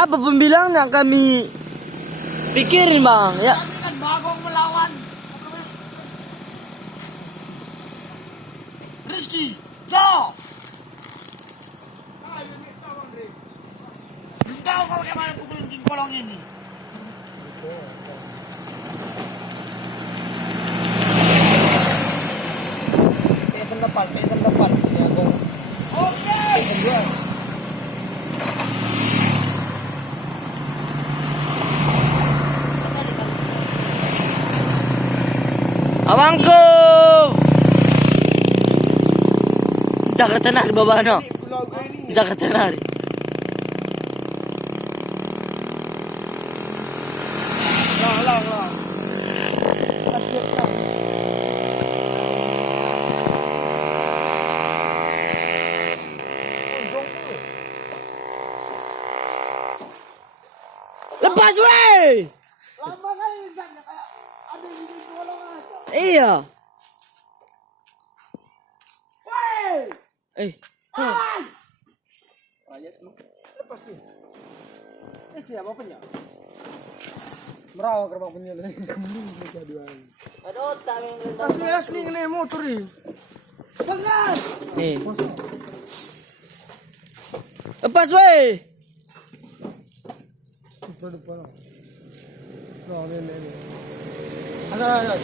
Apa pembilangnya kami pikirin bang ya. Kami kan bagong melawan Rizky Jo. Tahu kau bagaimana pukulin King Kolong ini? Pesan depan ya bang. Oke. Abangku Jakarta nari bawah no. Jakarta nari. Lah. Lepas weh. Lama kali misalnya kayak ada yang bikin kolong aja. Iya. Woi. Awas. Lepas nih. Siapa punya? Merawak rumah punya lagi kambing kejaduan. Ada otak yang Asli ini motor nih. Bengar. nih. Lepas weh. Depan. Nah, ini. Ada.